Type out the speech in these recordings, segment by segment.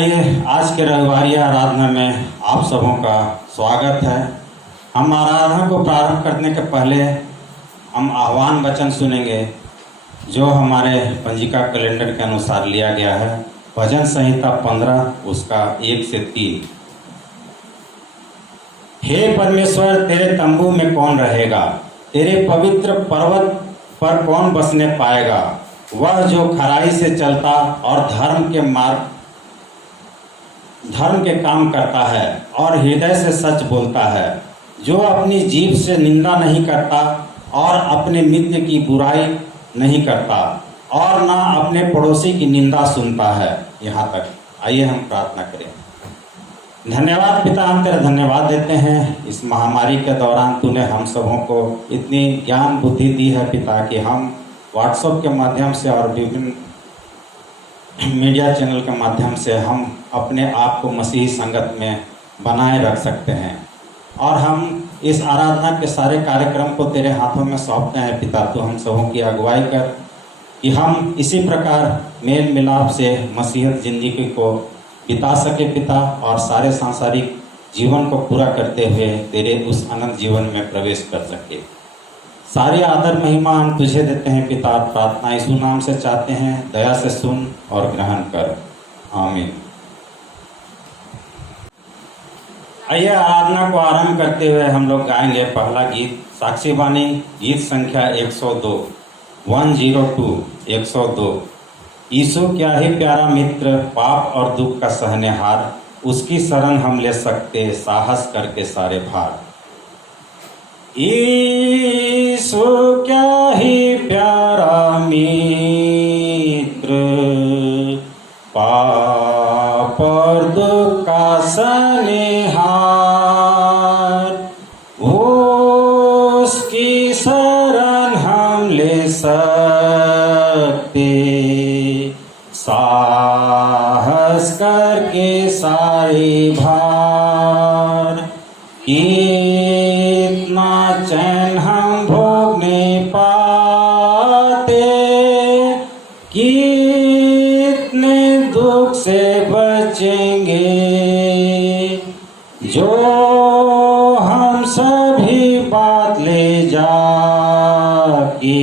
आइए, आज के रविवारी आराधना में आप सबों का स्वागत है। हम आराधना को प्रारंभ करने के पहले हम आह्वान वचन सुनेंगे जो हमारे पंजिका कैलेंडर के अनुसार लिया गया है। भजन संहिता 15 उसका 1 से 3। हे परमेश्वर, तेरे तंबू में कौन रहेगा? तेरे पवित्र पर्वत पर कौन बसने पाएगा? वह जो खराई से चलता और धर्म के काम करता है और हृदय से सच बोलता है, जो अपनी जीभ से निंदा नहीं करता और अपने मित्र की बुराई नहीं करता और ना अपने पड़ोसी की निंदा सुनता है। यहाँ तक। आइए हम प्रार्थना करें। धन्यवाद पिता, हम तेरा धन्यवाद देते हैं। इस महामारी के दौरान तूने हम सबों को इतनी ज्ञान बुद्धि दी है पिता कि हम व्हाट्सएप के माध्यम से और विभिन्न मीडिया चैनल के माध्यम से हम अपने आप को मसीही संगत में बनाए रख सकते हैं। और हम इस आराधना के सारे कार्यक्रम को तेरे हाथों में सौंपते हैं पिता। तो हम सबों की अगुवाई कर कि हम इसी प्रकार मेल मिलाप से मसीहत जिंदगी को बिता सके पिता, और सारे सांसारिक जीवन को पूरा करते हुए तेरे उस अनंत जीवन में प्रवेश कर सके। सारी आदर महिमा हम तुझे देते हैं पिता। प्रार्थना यीशु नाम से चाहते हैं, दया से सुन और ग्रहण कर। आमीन। आइए, आराधना को आरंभ करते हुए हम लोग गाएंगे पहला गीत, साक्षी वाणी, गीत संख्या 102, 102। यीशु क्या ही प्यारा मित्र, पाप और दुख का सहनेहार, उसकी शरण हम ले सकते साहस करके सारे भार। यीशु क्या ही प्यारा मित्र, पाप और दुख का सहनेहार, उसकी शरण हम ले सकते साहस करके सारे भार। कितना चैन हम भोगने पाते, कितने दुख से बचेंगे, जो हम सभी बात ले जाके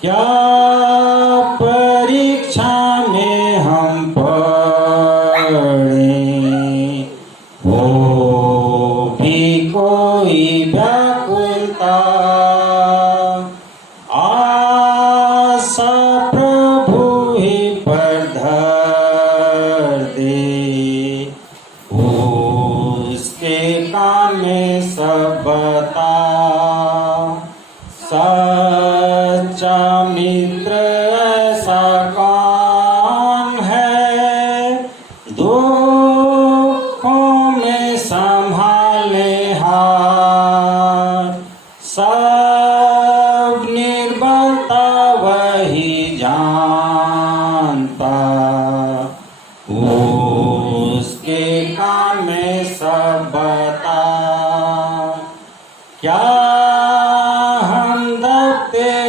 क्या परीक्षा में हम पड़े, वो भी कोई व्याकुलता, आशा प्रभु ही पर धर दे, उसके कान में सब बता। सच्चा मित्र ऐसा कौन है, दुखों में संभाले हार, सब निर्बलता वही जानता, उसके कान में सब बता। क्या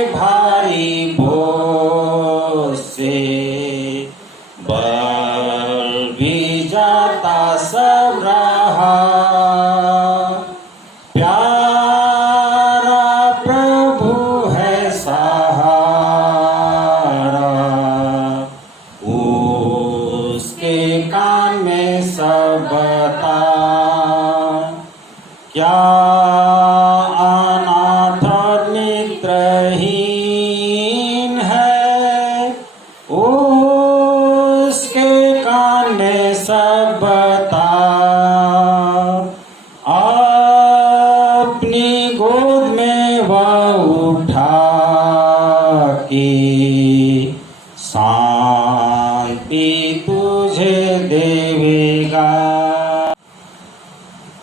भारी बोझ से बल भी जाता सब रहा, प्यारा प्रभु है सहारा, उसके कान में सब बता। क्या नेत्रहीन है, उसके कान में सब बता, अपनी गोद में वह उठा के शांति तुझे देवेगा।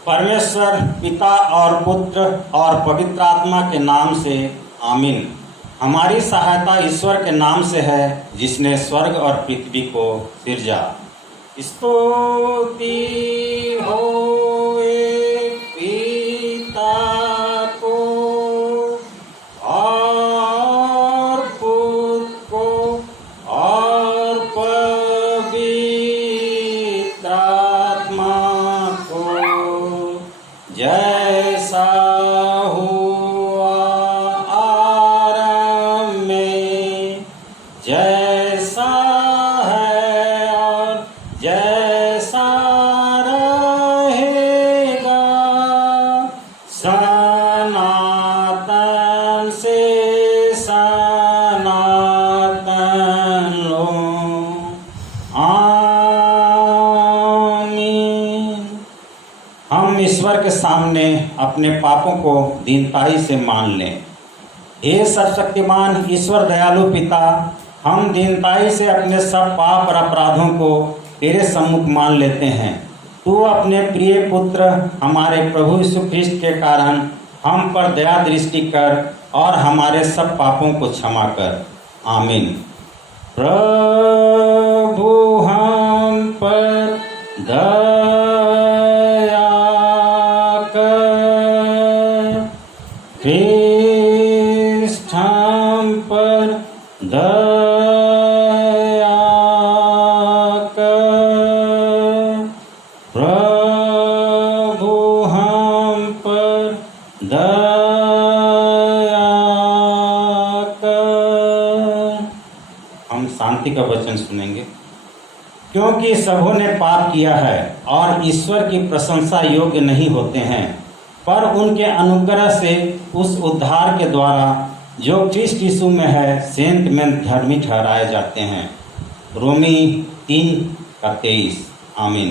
परमेश्वर पिता और पुत्र और पवित्र आत्मा के नाम से आमीन। हमारी सहायता ईश्वर के नाम से है, जिसने स्वर्ग और पृथ्वी को सिरजा। स्तुति होए पिता को और जैसा हुआ आरंभ में, जैसा है और जैसा रहेगा, सनातन से सनातन लो। आमीन। हम ईश्वर के सामने अपने पापों को दीनताई से मान लें। हे सर्वशक्तिमान ईश्वर दयालु पिता, हम दीनताई से अपने सब पाप और अपराधों को तेरे सम्मुख मान लेते हैं। तू अपने प्रिय पुत्र हमारे प्रभु यीशु ख्रिस्ट के कारण हम पर दया दृष्टि कर और हमारे सब पापों को क्षमा कर। आमीन। प्रभु हम पर दया कर, ख्रिस्ट हम पर दया कर, प्रभु हम पर दया कर। हम शांति का वचन सुनेंगे। क्योंकि सबों ने पाप किया है और ईश्वर की प्रशंसा योग्य नहीं होते हैं, पर उनके अनुग्रह से उस उद्धार के द्वारा जो ख्रिस्ट यीशु में है सेंत में धर्मी ठहराए जाते हैं। रोमी 3:23। आमीन।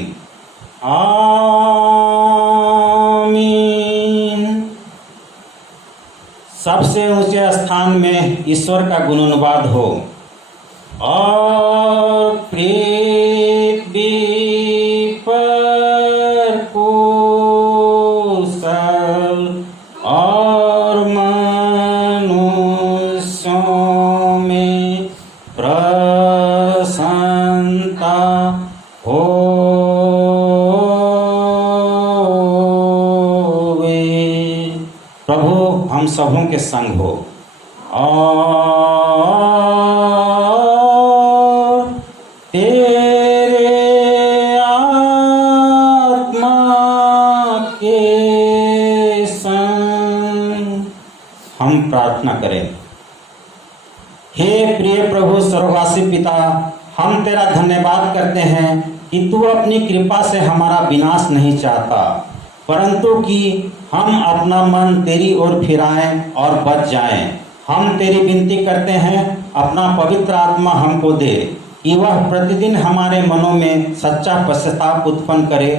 आमीन। सबसे ऊंचे स्थान में ईश्वर का गुणानुवाद हो और पृथ्वी पर कुशल और मनुष्यों में प्रसन्नता होवे। प्रभु हम सबों के संग हो और तेरे आत्मा के संग। हम प्रार्थना करें। हे प्रिय प्रभु सर्ववासी पिता, हम तेरा धन्यवाद करते हैं कि तू अपनी कृपा से हमारा विनाश नहीं चाहता, परंतु कि हम अपना मन तेरी ओर फिराएं और बच जाएं। हम तेरी विनती करते हैं, अपना पवित्र आत्मा हमको दे कि वह प्रतिदिन हमारे मनों में सच्चा पश्चाताप उत्पन्न करे,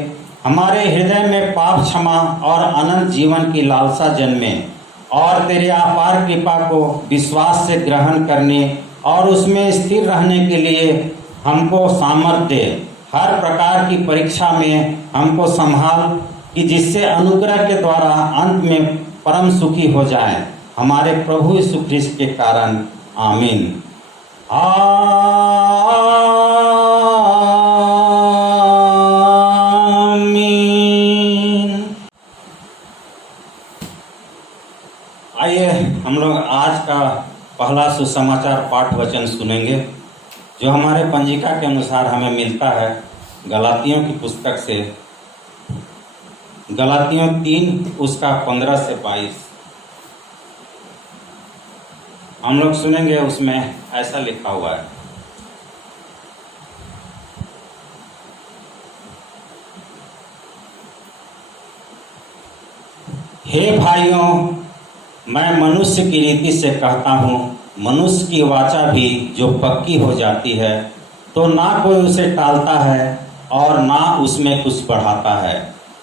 हमारे हृदय में पाप क्षमा और अनंत जीवन की लालसा जन्मे, और तेरे अपार कृपा को विश्वास से ग्रहण करने और उसमें स्थिर रहने के लिए हमको सामर्थ्य दे। हर प्रकार की परीक्षा में हमको संभाल कि जिससे अनुग्रह के द्वारा अंत में परम सुखी हो जाए, हमारे प्रभु यीशु ख्रिस्ट के कारण। आमीन। आमीन। आइए हम लोग आज का पहला सुसमाचार पाठ वचन सुनेंगे, जो हमारे पंजिका के अनुसार हमें मिलता है गलातियों की पुस्तक से, गलातियों 3 उसका 15 से 22। हम लोग सुनेंगे। उसमें ऐसा लिखा हुआ है, हे भाइयों, मैं मनुष्य की रीति से कहता हूँ, मनुष्य की वाचा भी जो पक्की हो जाती है तो ना कोई उसे टालता है और ना उसमें कुछ बढ़ाता है।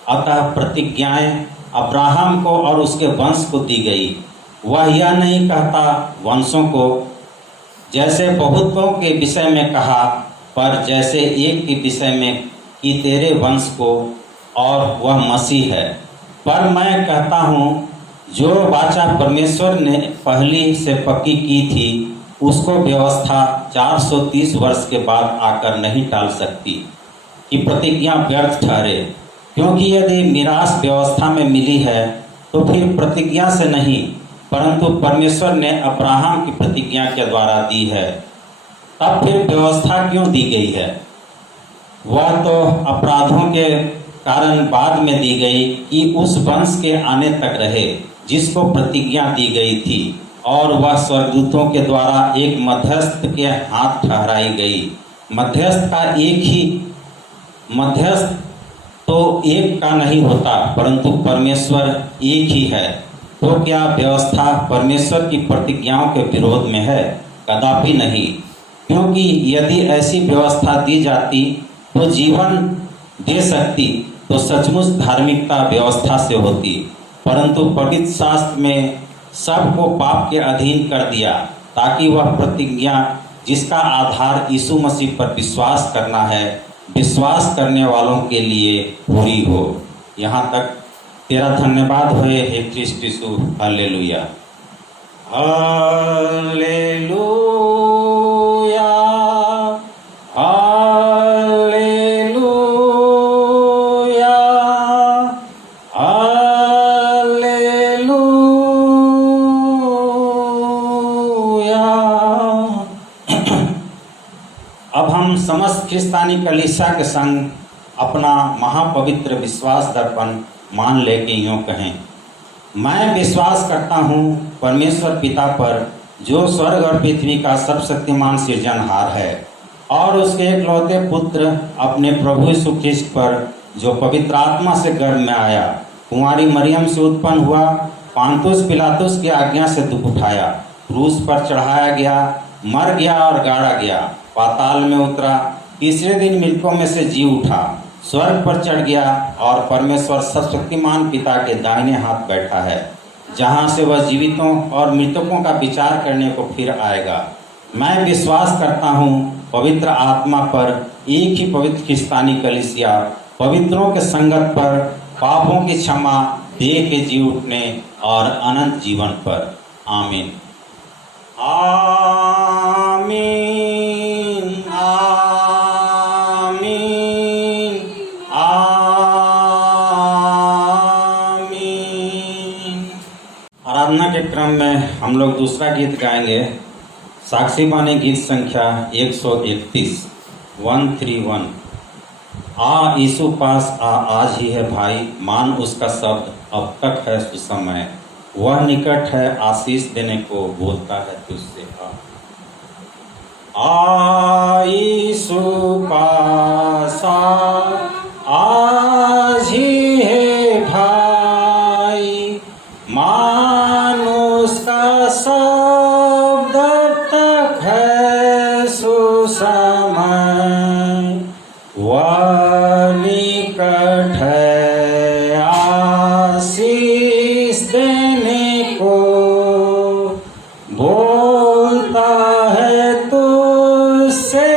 अतः प्रतिज्ञाएं अब्राहम को और उसके वंश को दी गई। वह यह नहीं कहता वंशों को, जैसे बहुतों के विषय में कहा, पर जैसे एक के विषय में कि तेरे वंश को, और वह मसीह है। पर मैं कहता हूँ, जो वाचा परमेश्वर ने पहली से पक्की की थी, उसको व्यवस्था 430 वर्ष के बाद आकर नहीं टाल सकती कि प्रतिज्ञा व्यर्थ ठहरे। क्योंकि यदि मीरास व्यवस्था में मिली है तो फिर प्रतिज्ञा से नहीं, परंतु परमेश्वर ने अब्राहम की प्रतिज्ञा के द्वारा दी है। तब फिर व्यवस्था क्यों दी गई है? वह तो अपराधों के कारण बाद में दी गई कि उस वंश के आने तक रहे जिसको प्रतिज्ञा दी गई थी, और वह स्वर्गदूतों के द्वारा एक मध्यस्थ के हाथ ठहराई गई। मध्यस्थ तो एक का नहीं होता, परंतु परमेश्वर एक ही है। तो क्या व्यवस्था परमेश्वर की प्रतिज्ञाओं के विरोध में है? कदापि नहीं, क्योंकि यदि ऐसी व्यवस्था दी जाती तो जीवन दे सकती तो सचमुच धार्मिकता व्यवस्था से होती, परंतु पवित्र शास्त्र में सबको पाप के अधीन कर दिया, ताकि वह प्रतिज्ञा जिसका आधार यीशु मसीह पर विश्वास करना है, विश्वास करने वालों के लिए पूरी हो। यहाँ तक। तेरा धन्यवाद होए हे Christ Yeshu. Hallelujah, hallelujah, hallelujah, hallelujah. अब हम समस्त ख्रिस्तानी कलीसिया के संग अपना महापवित्र विश्वास दर्पण मान ले के यूँ कहें। मैं विश्वास करता हूँ परमेश्वर पिता पर, जो स्वर्ग और पृथ्वी का सर्वशक्तिमान सृजनहार है, और उसके एकलौते पुत्र अपने प्रभु यीशु ख्रिस्त पर, जो पवित्र आत्मा से गर्भ में आया, कुंवारी मरियम से उत्पन्न हुआ, पांतुस पिलातुस की आज्ञा से दुख उठाया, क्रूस पर चढ़ाया गया, मर गया और गाड़ा गया, पाताल में उतरा, तीसरे दिन मृतकों में से जी उठा, स्वर्ग पर चढ़ गया और परमेश्वर सर्वशक्तिमान पिता के दाहिने हाथ बैठा है, जहाँ से वह जीवितों और मृतकों का विचार करने को फिर आएगा। मैं विश्वास करता हूँ पवित्र आत्मा पर, एक ही पवित्र ख्रिस्तानी कलीसिया, पवित्रों के संगत पर, पापों की क्षमा, देह के जी उठने और अनंत जीवन पर। आमीन, आमीन, आमीन, आमीन। आराधना के क्रम में हम लोग दूसरा गीत गाएंगे, साक्षी बानी गीत संख्या 131, 131। आ यीशु पास आ, आज ही है भाई, मान उसका शब्द अब तक है सुसमय, वह निकट है आशीष देने को, बोलता है तुझसे आ यीशु पास आ, आज ही है भाई, मान उसका शब्द अब तक है सुसमय, वह निकट है आशीष देने को, बोलता है तुझसे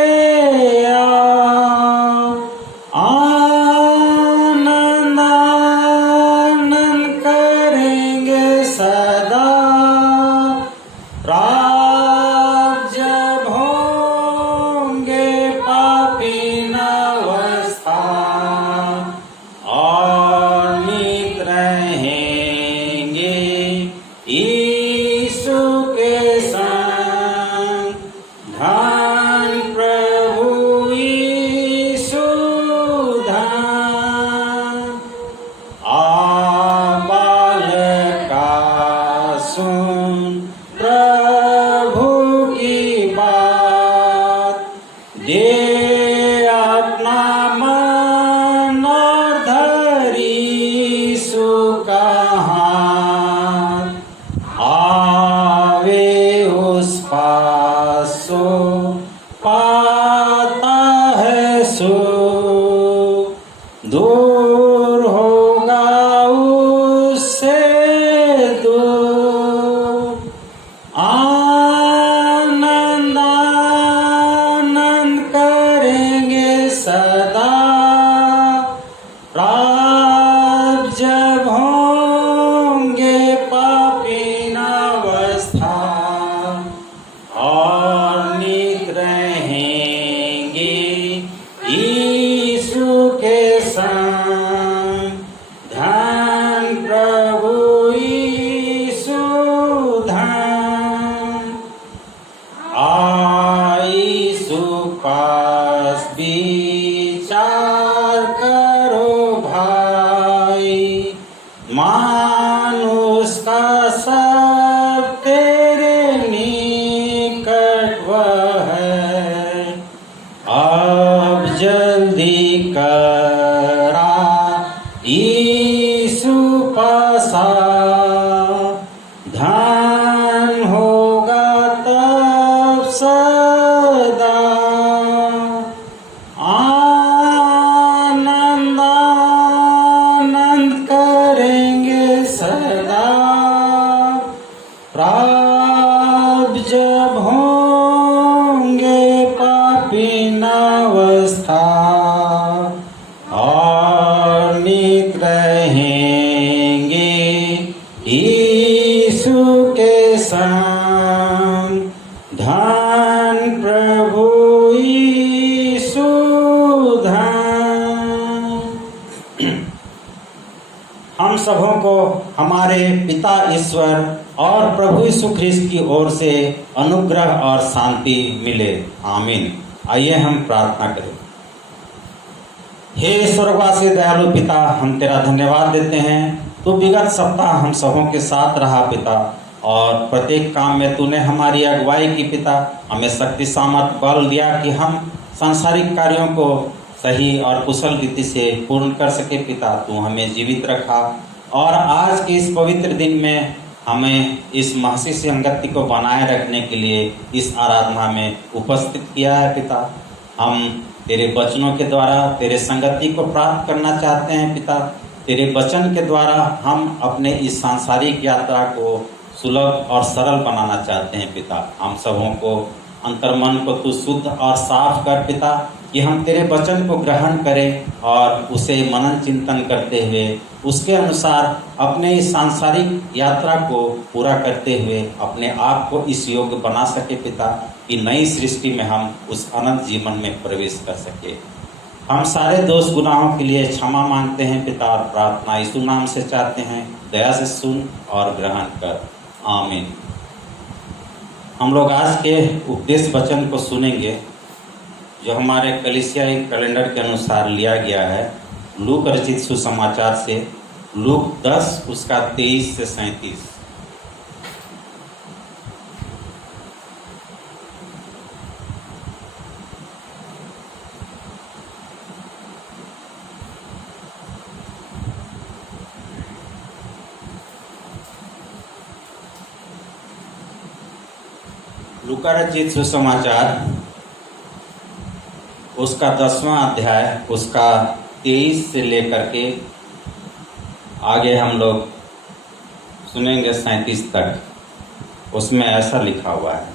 आनंद आनंद करेंगे सदा, प्राप्त जब होंगे पापी अवस्था, और यीशु पासा धन होगा तब सदा, आनंद आनंद करेंगे सदा, प्राप्त जब होंगे पापी अवस्था, और नित रहेंगे यीशु के संग, धन प्रभु यीशु धन। हम सबों को हमारे पिता ईश्वर और प्रभु यीशु ख्रिस्त की ओर से अनुग्रह और शांति मिले, आमीन। आइए हम प्रार्थना करें। हे स्वर्गवासी दयालु पिता, हम तेरा धन्यवाद देते हैं। तू विगत सप्ताह हम सबों के साथ रहा पिता, और प्रत्येक काम में तूने हमारी अगुवाई की पिता। हमें शक्ति सामर्थ बल दिया कि हम सांसारिक कार्यों को सही और कुशल रीति से पूर्ण कर सके पिता। तू हमें जीवित रखा, और आज के इस पवित्र दिन में हमें इस महसी संगति को बनाए रखने के लिए इस आराधना में उपस्थित किया है पिता। हम तेरे वचनों के द्वारा तेरे संगति को प्राप्त करना चाहते हैं पिता। तेरे वचन के द्वारा हम अपने इस सांसारिक यात्रा को सुलभ और सरल बनाना चाहते हैं पिता। हम सबों को अंतर्मन को तू शुद्ध और साफ कर पिता, कि हम तेरे वचन को ग्रहण करें और उसे मनन चिंतन करते हुए उसके अनुसार अपने इस सांसारिक यात्रा को पूरा करते हुए अपने आप को इस योग्य बना सके पिता, कि नई सृष्टि में हम उस अनंत जीवन में प्रवेश कर सके। हम सारे दोष गुनाहों के लिए क्षमा मांगते हैं पिता, और प्रार्थना यीशु नाम से चाहते हैं। दया से सुन और ग्रहण कर, आमीन। हम लोग आज के उपदेश वचन को सुनेंगे, जो हमारे कलीसियाई कैलेंडर के अनुसार लिया गया है लूक रचित सुसमाचार से, लूक 10 उसका 23 से 37। लूका रचित सुसमाचार उसका 10वां अध्याय उसका 23 से लेकर के आगे हम लोग सुनेंगे 37 तक। उसमें ऐसा लिखा हुआ है,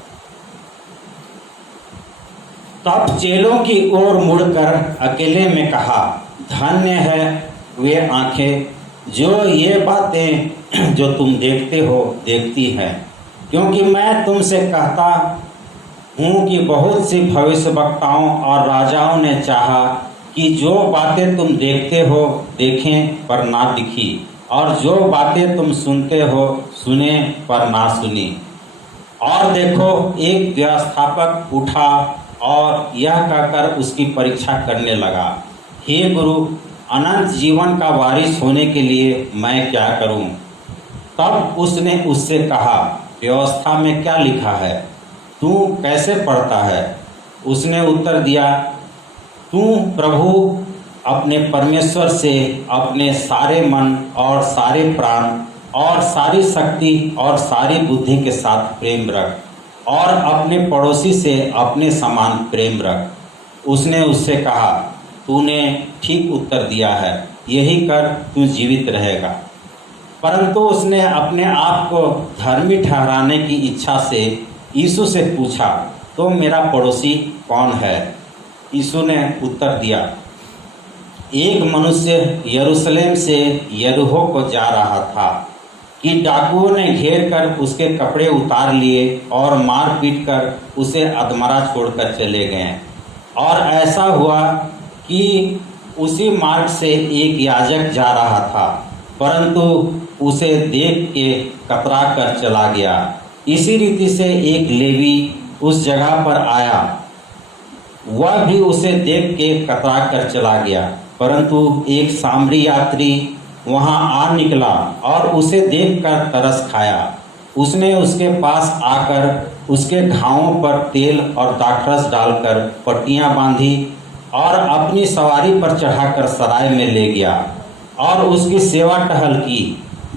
तब चेलों की ओर मुड़कर अकेले में कहा, धन्य है वे आंखें जो ये बातें जो तुम देखते हो देखती हैं, क्योंकि मैं तुमसे कहता हूँ कि बहुत सी भविष्यवक्ताओं और राजाओं ने चाहा कि जो बातें तुम देखते हो देखें पर ना दिखी, और जो बातें तुम सुनते हो सुने पर ना सुनी। और देखो, एक व्यवस्थापक उठा और यह कहकर उसकी परीक्षा करने लगा, हे गुरु, अनंत जीवन का वारिस होने के लिए मैं क्या करूं? तब उसने उससे कहा, व्यवस्था में क्या लिखा है, तू कैसे पढ़ता है? उसने उत्तर दिया, तू प्रभु अपने परमेश्वर से अपने सारे मन और सारे प्राण और सारी शक्ति और सारी बुद्धि के साथ प्रेम रख, और अपने पड़ोसी से अपने समान प्रेम रख। उसने उससे कहा, तूने ठीक उत्तर दिया है, यही कर, तू जीवित रहेगा। परंतु उसने अपने आप को धर्मी ठहराने की इच्छा से यीशु से पूछा, तो मेरा पड़ोसी कौन है? यीशु ने उत्तर दिया, एक मनुष्य यरूशलेम से यरीहो को जा रहा था कि डाकुओं ने घेर कर उसके कपड़े उतार लिए और मार पीट कर उसे अधमरा छोड़कर चले गए। और ऐसा हुआ कि उसी मार्ग से एक याजक जा रहा था, परंतु उसे देख के कतरा कर चला गया। इसी रीति से एक लेवी उस जगह पर आया, वह भी उसे देख के कतरा कर चला गया। परंतु एक सामरी यात्री वहां आ निकला और उसे देखकर तरस खाया। उसने उसके पास आकर उसके घावों पर तेल और दाखरस डालकर पट्टियां बांधी और अपनी सवारी पर चढ़ाकर सराय में ले गया। और उसकी सेवा टहल की।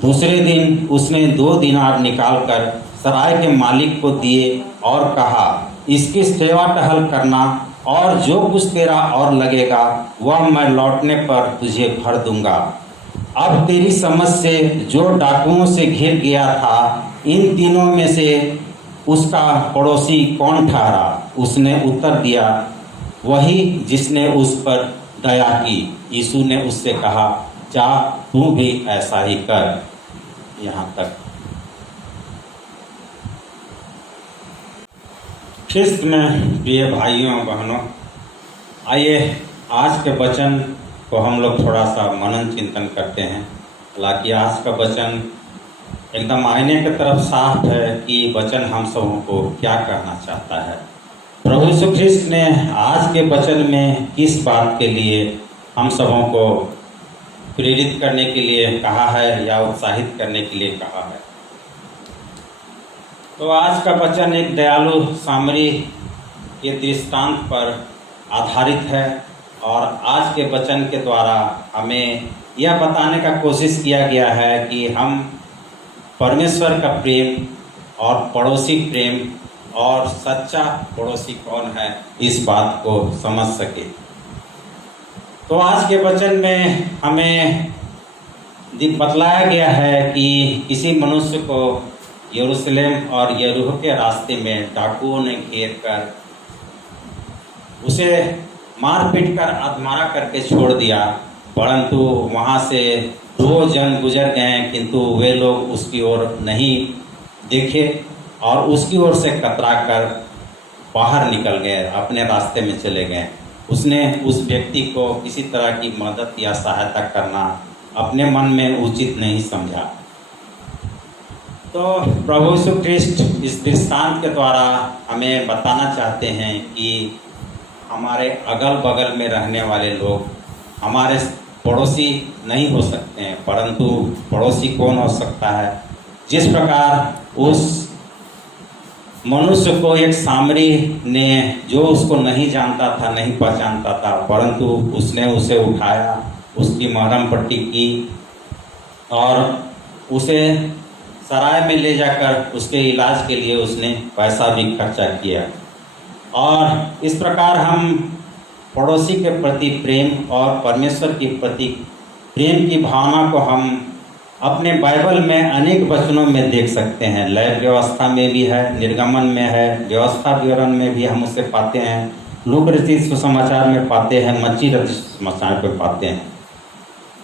दूसरे दिन उसने 2 दिनार निकालकर सराय के मालिक को दिए और कहा, इसकी सेवा टहल करना और जो कुछ तेरा और लगेगा वह मैं लौटने पर तुझे भर दूंगा। अब तेरी समझ से जो डाकुओं से घिर गया था, इन तीनों में से उसका पड़ोसी कौन ठहरा? उसने उत्तर दिया, वही जिसने उस पर दया की। यीशु ने उससे कहा, जा तू भी ऐसा ही कर। यहाँ तक। ख्रिस्त में प्रिय भाइयों बहनों, आइए आज के वचन को हम लोग थोड़ा सा मनन चिंतन करते हैं। हालांकि आज का वचन एकदम आईने की तरफ साफ है कि वचन हम सबों को क्या कहना चाहता है। प्रभु यीशु ख्रिस्त ने आज के वचन में किस बात के लिए हम सबों को प्रेरित करने के लिए कहा है या उत्साहित करने के लिए कहा है। तो आज का वचन एक दयालु सामरी के दृष्टांत पर आधारित है और आज के वचन के द्वारा हमें यह बताने का कोशिश किया गया है कि हम परमेश्वर का प्रेम और पड़ोसी प्रेम और सच्चा पड़ोसी कौन है, इस बात को समझ सके। तो आज के वचन में हमें बतलाया गया है कि किसी मनुष्य को यरूशलेम और यरीहो के रास्ते में डाकुओं ने घेर कर उसे मार पीट कर अधमरा करके छोड़ दिया, परंतु वहाँ से 2 जन गुजर गए, किंतु वे लोग उसकी ओर नहीं देखे और उसकी ओर से कतरा कर बाहर निकल गए, अपने रास्ते में चले गए। उसने उस व्यक्ति को किसी तरह की मदद या सहायता करना अपने मन में उचित नहीं समझा। तो प्रभु यीशु ख्रिस्ट इस दृष्टांत के द्वारा हमें बताना चाहते हैं कि हमारे अगल बगल में रहने वाले लोग हमारे पड़ोसी नहीं हो सकते हैं, परंतु पड़ोसी कौन हो सकता है। जिस प्रकार उस मनुष्य को एक सामरी ने, जो उसको नहीं जानता था, नहीं पहचानता था, परंतु उसने उसे उठाया, उसकी मरहम पट्टी की और उसे सराय में ले जाकर उसके इलाज के लिए उसने पैसा भी खर्चा किया। और इस प्रकार हम पड़ोसी के प्रति प्रेम और परमेश्वर के प्रति प्रेम की भावना को हम अपने बाइबल में अनेक वचनों में देख सकते हैं। लय व्यवस्था में भी है, निर्गमन में है, व्यवस्था विवरण में भी हम उसे पाते हैं, लूक रचित सुसमाचार में पाते हैं, मत्ती रचित सुसमाचार में पाते हैं।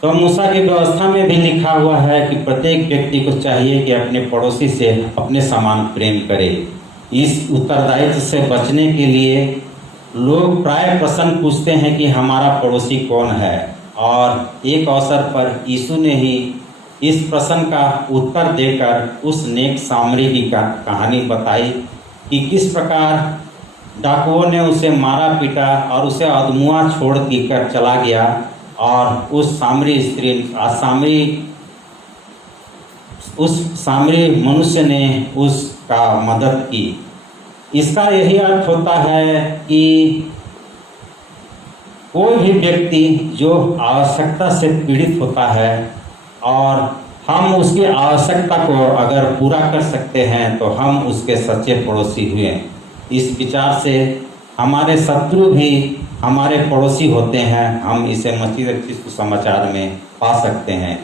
तो मूसा की व्यवस्था में भी लिखा हुआ है कि प्रत्येक व्यक्ति को चाहिए कि अपने पड़ोसी से अपने समान प्रेम करे। इस उत्तरदायित्व से बचने के लिए लोग प्राय प्रश्न पूछते हैं कि हमारा पड़ोसी कौन है, और एक अवसर पर यीशु ने ही इस प्रश्न का उत्तर देकर उस नेक सामरी की कहानी बताई कि किस प्रकार डाकुओं ने उसे मारा पीटा और उसे अधमुआ छोड़ कर चला गया, और उस सामरी मनुष्य ने उसका मदद की। इसका यही अर्थ होता है कि कोई भी व्यक्ति जो आवश्यकता से पीड़ित होता है और हम उसकी आवश्यकता को अगर पूरा कर सकते हैं तो हम उसके सच्चे पड़ोसी हुए। इस विचार से हमारे शत्रु भी हमारे पड़ोसी होते हैं, हम इसे मत्ती रचित सुसमाचार में पा सकते हैं।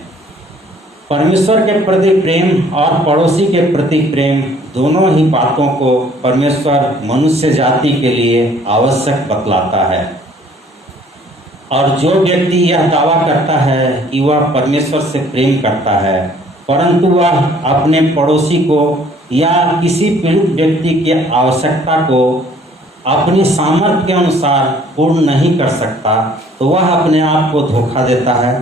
परमेश्वर के प्रति प्रेम और पड़ोसी के प्रति प्रेम, दोनों ही बातों को परमेश्वर मनुष्य जाति के लिए आवश्यक बतलाता है। और जो व्यक्ति यह दावा करता है कि वह परमेश्वर से प्रेम करता है, परंतु वह अपने पड़ोसी को या किसी पीड़ित व्यक्ति की आवश्यकता को अपनी सामर्थ्य के अनुसार पूर्ण नहीं कर सकता, तो वह अपने आप को धोखा देता है,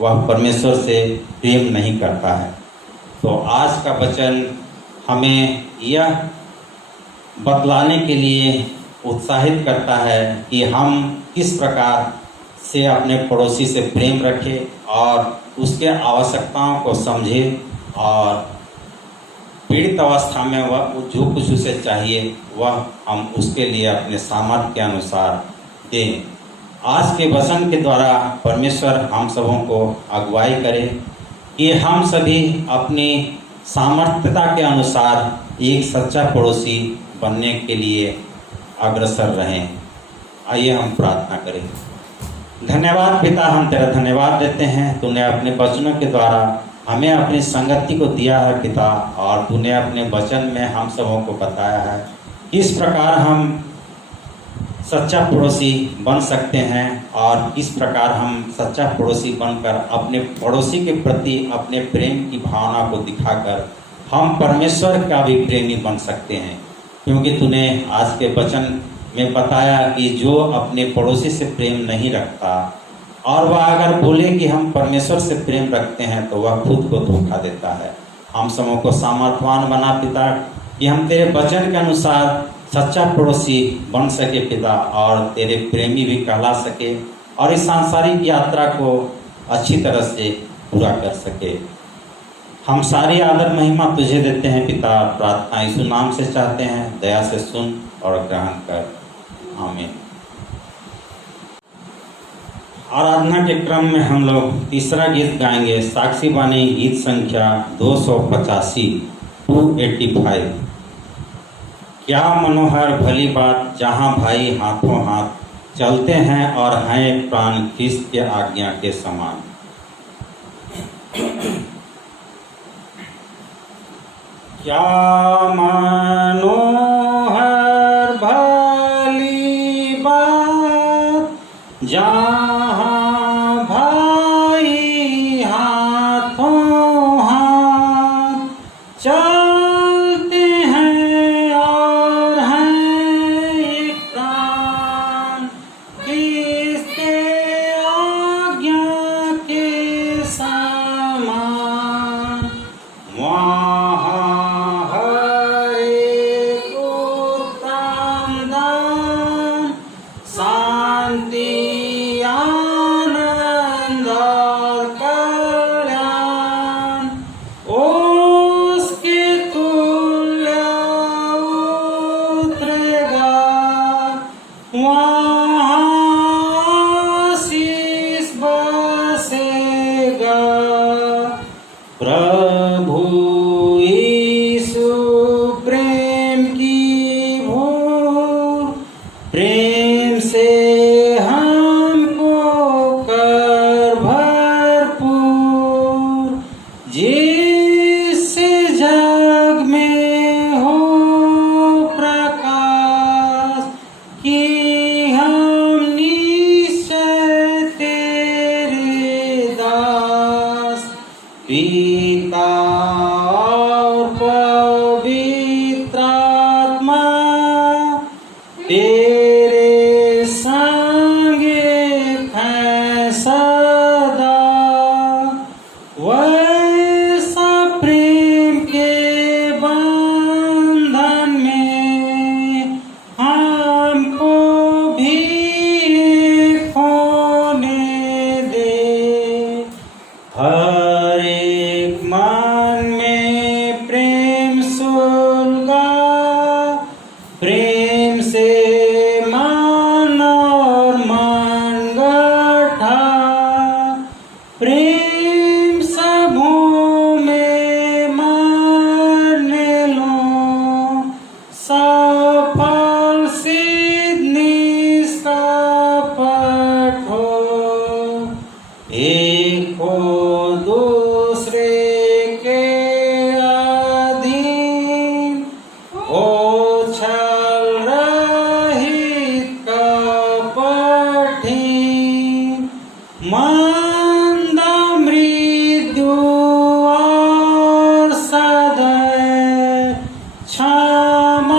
वह परमेश्वर से प्रेम नहीं करता है। तो आज का वचन हमें यह बतलाने के लिए उत्साहित करता है कि हम किस प्रकार से अपने पड़ोसी से प्रेम रखें और उसके आवश्यकताओं को समझें, और पीड़ित अवस्था में वह जो कुछ उसे चाहिए वह हम उसके लिए अपने सामर्थ्य के अनुसार दें। आज के वचन के द्वारा परमेश्वर हम सबों को अगुवाई करे कि हम सभी अपनी सामर्थ्यता के अनुसार एक सच्चा पड़ोसी बनने के लिए अग्रसर रहें। आइए हम प्रार्थना करें। धन्यवाद पिता, हम तेरा धन्यवाद देते हैं, तूने अपने वचनों के द्वारा हमें अपनी संगति को दिया है पिता, और तूने अपने वचन में हम सबों को बताया है किस प्रकार हम सच्चा पड़ोसी बन सकते हैं और किस प्रकार हम सच्चा पड़ोसी बनकर अपने पड़ोसी के प्रति अपने प्रेम की भावना को दिखाकर हम परमेश्वर का भी प्रेमी बन सकते हैं। क्योंकि तूने आज के वचन में बताया कि जो अपने पड़ोसी से प्रेम नहीं रखता और वह अगर बोले कि हम परमेश्वर से प्रेम रखते हैं तो वह खुद को धोखा देता है। हम सबों को सामर्थ्यवान बना पिता कि हम तेरे वचन के अनुसार सच्चा पड़ोसी बन सके पिता, और तेरे प्रेमी भी कहला सके और इस सांसारिक यात्रा को अच्छी तरह से पूरा कर सके। हम सारी आदर महिमा तुझे देते हैं पिता, प्रार्थना यीशु नाम से चाहते हैं, दया से सुन और ग्रहण कर, आमीन। आराधना के क्रम में हम लोग तीसरा गीत गाएंगे, साक्षी बानी गीत संख्या 285 285। क्या मनोहर भली बात जहाँ भाई हाथों हाथ चलते हैं और हैं प्राण ख्रीस्त के आज्ञा के समान। क्या मनोहर भली बात जहाँ भाई हाथों हाथ चलते हैं और हैं एक प्राण किसके आज्ञा के समान। वहाँ प्रभु यीशु प्रेम की भूल प्रेम से हमको कर भरपूर, जिससे जग में हो प्रकाश कि हम निश्चय तेरे दास। पिता और पवित्र आत्मा तेरे संगे है सदा, वैसा प्रेम के बंधन में हमको भी होने दे। हर एक मन में प्रेम सुलगा, प्रेम से मन और मन गढ़ा, प्रेम सबों में मरने लो, सफल सिद्ध निष्कपट हो। एक हो दूसरे के अधीन, ओछल रहित कपटहीन, मंद मृत्यु और सदैव क्षमावान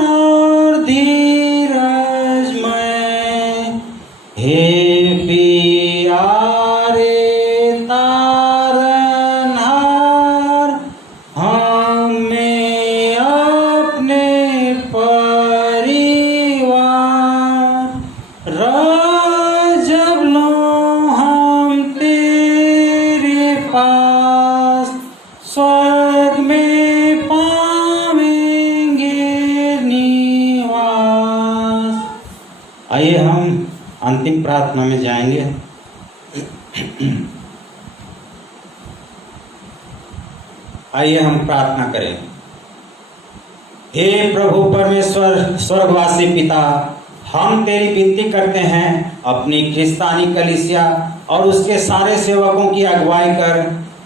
और धीरजमय। हे प्यारे प्रार्थना में जाएंगे। आइए हम प्रार्थना करें। हे प्रभु परमेश्वर स्वर्गवासी पिता, हम तेरी विनती करते हैं अपनी ख्रिस्तानी कलीसिया और उसके सारे सेवकों की अगुवाई कर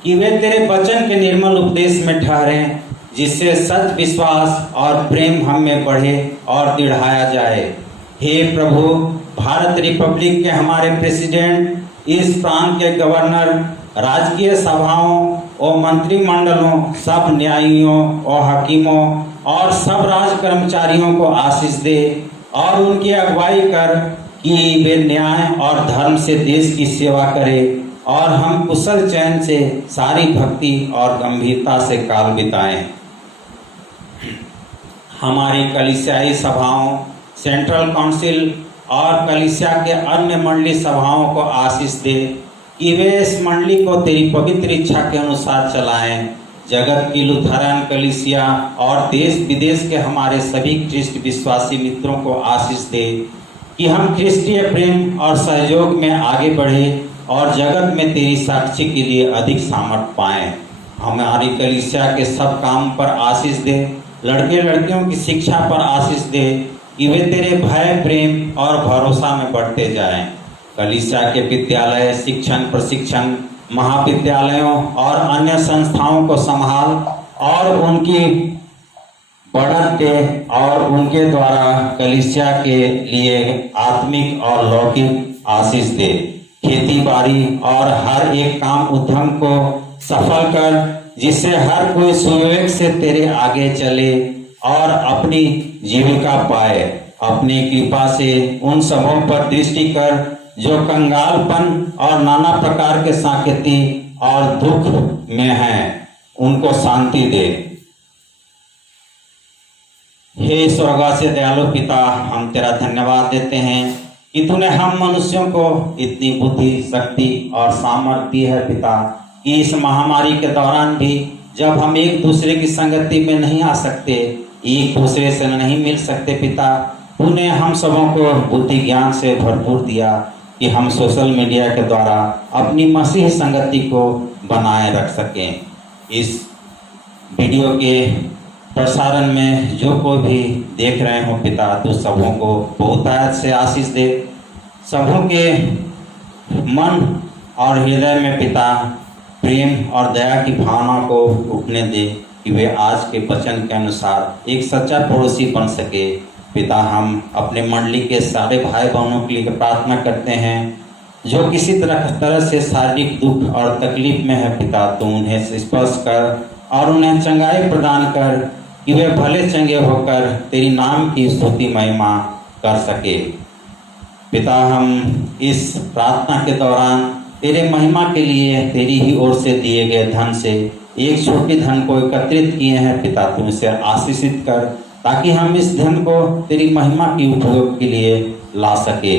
कि वे तेरे वचन के निर्मल उपदेश में ठहरें, जिससे सच विश्वास और प्रेम हम में बढ़े और दृढ़ाया जाए। हे प्रभु, भारत रिपब्लिक के हमारे प्रेसिडेंट, इस प्रांत के गवर्नर, राजकीय सभाओं और मंत्रिमंडलों, सब न्यायियों और हकीमों और सब राज कर्मचारियों को आशीष दे और उनकी अगुवाई कर कि वे न्याय और धर्म से देश की सेवा करें और हम कुशल चैन से सारी भक्ति और गंभीरता से काल बिताएं। हमारी कलीसियाई सभाओं, सेंट्रल काउंसिल और कलीसिया के अन्य मंडली सभाओं को आशीष दे कि वे इस मंडली को तेरी पवित्र इच्छा के अनुसार चलाएं। जगत की लुथरन कलीसिया और देश विदेश के हमारे सभी ख्रिस्ट विश्वासी मित्रों को आशीष दे कि हम ख्रिस्टीय प्रेम और सहयोग में आगे बढ़े और जगत में तेरी साक्षी के लिए अधिक सामर्थ पाएं। हमारी कलीसिया के सब काम पर आशीष दे, लड़के लड़कियों की शिक्षा पर आशीष दे कि वे तेरे भय, प्रेम और भरोसा में बढ़ते जाएं। कलीसिया के विद्यालय, शिक्षण, प्रशिक्षण, महाविद्यालयों और अन्य संस्थाओं को संभाल और उनकी बढ़त दे और उनके द्वारा कलीसिया के लिए आत्मिक और लौकिक आशीष दे। खेती बाड़ी और हर एक काम उद्यम को सफल कर, जिससे हर कोई सुविवेक से तेरे आगे चले और अपनी जीविका पाए। अपनी कृपा से उन सबों पर दृष्टि कर जो कंगालपन और नाना प्रकार के साकेती और दुख में हैं, उनको शांति दे। हे स्वर्गवासी दयालु पिता, हम तेरा धन्यवाद देते हैं कि तूने हम मनुष्यों को इतनी बुद्धि, शक्ति और सामर्थ्य दी है पिता, कि इस महामारी के दौरान भी जब हम एक दूसरे की संगति में नहीं आ सकते, एक दूसरे से नहीं मिल सकते पिता, तूने हम सबों को बुद्धि ज्ञान से भरपूर दिया कि हम सोशल मीडिया के द्वारा अपनी मसीह संगति को बनाए रख सकें। इस वीडियो के प्रसारण में जो कोई भी देख रहे हो पिता, तो सबों को बहुतायत से आशीष दे। सबों के मन और हृदय में पिता प्रेम और दया की भावना को उठने दे कि वे आज के वचन के अनुसार एक सच्चा पड़ोसी बन सके। पिता, हम अपने मंडली के सारे भाई बहनों के लिए प्रार्थना करते हैं जो किसी तरह से शारीरिक दुख और तकलीफ में है पिता, तो उन्हें स्पर्श कर और उन्हें चंगाई प्रदान कर कि वे भले चंगे होकर तेरी नाम की स्तुति महिमा कर सके। पिता, हम इस प्रार्थना के दौरान तेरे महिमा के लिए तेरी ही ओर से दिए गए धन से एक छोटी धन को एकत्रित किए हैं पिता, तू इसे आशीषित कर ताकि हम इस धन को तेरी महिमा की उपयोग के लिए ला सके।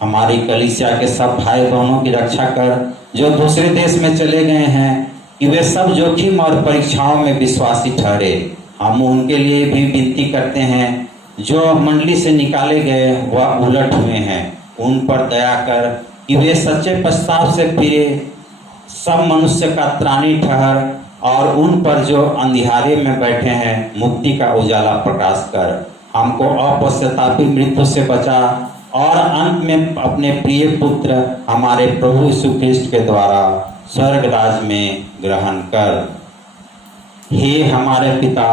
हमारी कलीसिया के सब भाई बहनों की रक्षा कर जो दूसरे देश में चले गए हैं, कि वे सब जोखिम और परीक्षाओं में विश्वासी ठहरे। हम उनके लिए भी विनती करते हैं जो मंडली से निकाले गए व उलट हुए हैं, उन पर दया कर कि वे सच्चे पश्चाताप से फिरे, सब मनुष्य का त्राणी ठहर और उन पर जो अंधियारे में बैठे हैं मुक्ति का उजाला प्रकाश कर। हमको अपश्चातापी मृत्यु से बचा और अंत में अपने प्रिय पुत्र हमारे प्रभु यीशु ख्रिस्ट के द्वारा स्वर्ग राज में ग्रहण कर। हे हमारे पिता,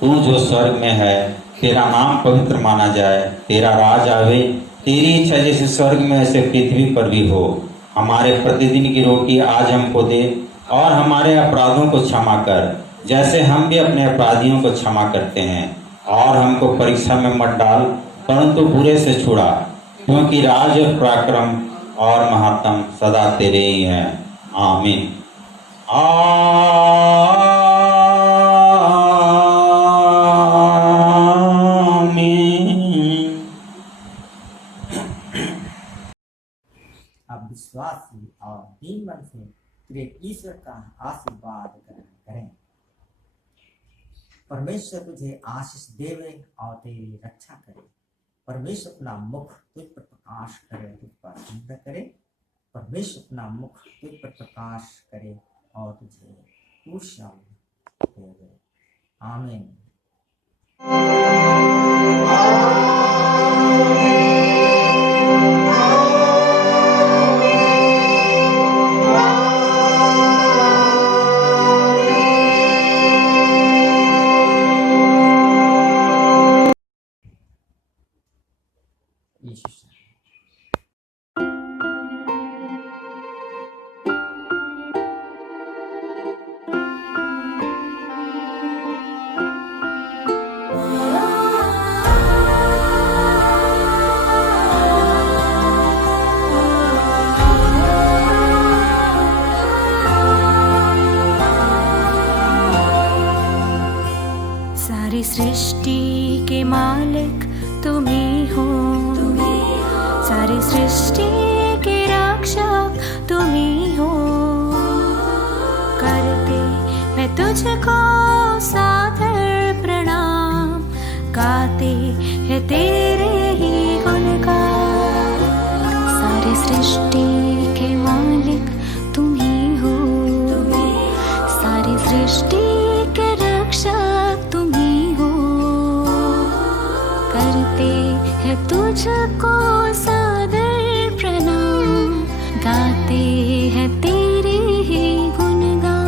तू जो स्वर्ग में है, तेरा नाम पवित्र माना जाए, तेरा राज आवे, तेरी इच्छा जैसे स्वर्ग में ऐसे पृथ्वी पर भी हो। हमारे प्रतिदिन की रोटी आज हमको दे और हमारे अपराधों को क्षमा कर, जैसे हम भी अपने अपराधियों को क्षमा करते हैं, और हमको परीक्षा में मत डाल, परंतु बुरे से छुड़ा, क्योंकि राज और पराक्रम और महात्म सदा तेरे ही हैं। आमीन। अब विश्वासी और दीन मन से प्रिय ईश्वर का आशीर्वाद ग्रहण करें। परमेश्वर तुझे आशीष देवे और तेरी रक्षा करे। परमेश्वर अपना मुख तुझ पर प्रकाश करे, तुझ पर प्रसन्न करे। परमेश्वर अपना मुख तुझ पर प्रकाश करे और तुझे तू शांति देवे। आमीन। यीशु से सारी सृष्टि के मालिक तुम ही हो, सारी सृष्टि के रक्षक तुम ही हो। करते मैं तुझको सादर प्रणाम, गाते हैं तेरे ही गुणगान। सारी सृष्टि के मालिक तुम ही हो, सारी सृष्टि के रक्षक तुम ही हो। करते हैं तुझको सादर प्रणाम, गाते हैं तेरे ही गुणगान।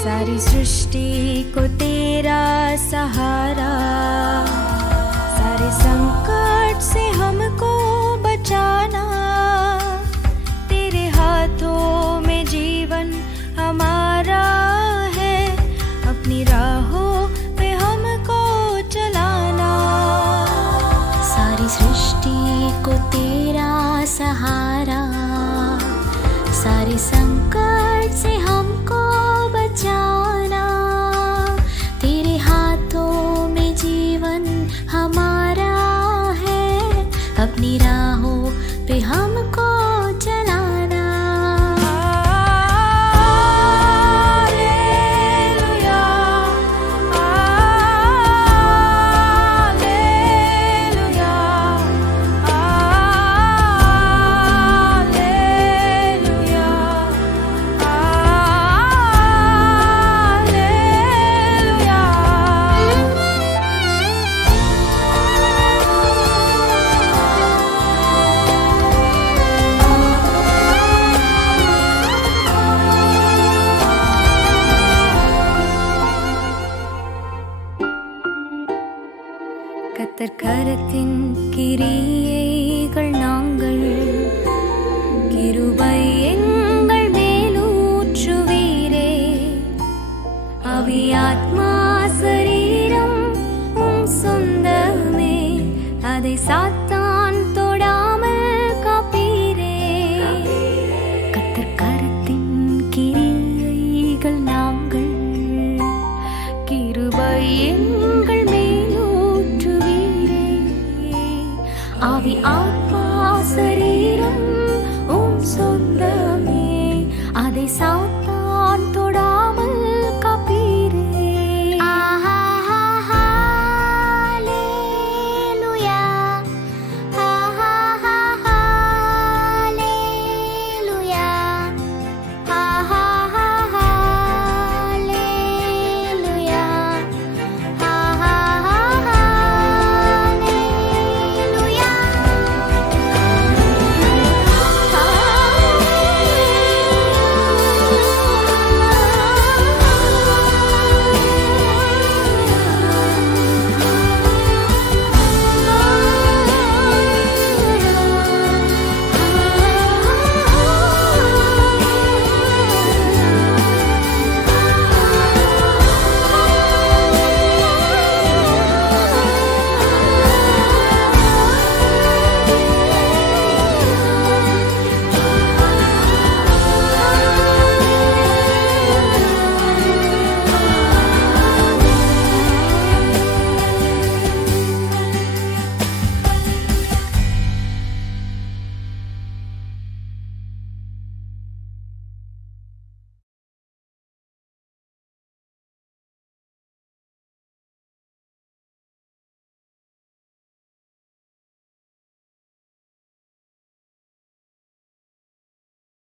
सारी सृष्टि को तेरा सहारा, सारे संकट से हमको बचाना। तेरे हाथों में जीवन हमारा है, अपनी राहों पे हमको चलाना। सारी सृष्टि को तेरा सहारा, सारे संकट से हमको बचाना। तेरे हाथों में जीवन हमारा है, अपनी राहों पे हमको चलाना। हालेलुया, हालेलुया, हालेलुया, കത്തർക്കരത്തിൻ കിരീകൾ നാങ്കൾ கிருபை எங்கள் மேலூற்றுவீரே. ஆவியாத்மா சரீரம் உம் சொந்தமே, அதை சாத்தான் தொடாமல் காப்பீரே. கத்தர்க்கரத்தின் கிரியைகள் நாங்கள், கிருபை எங்கள் மேலூற்றுவீரே. ஆவி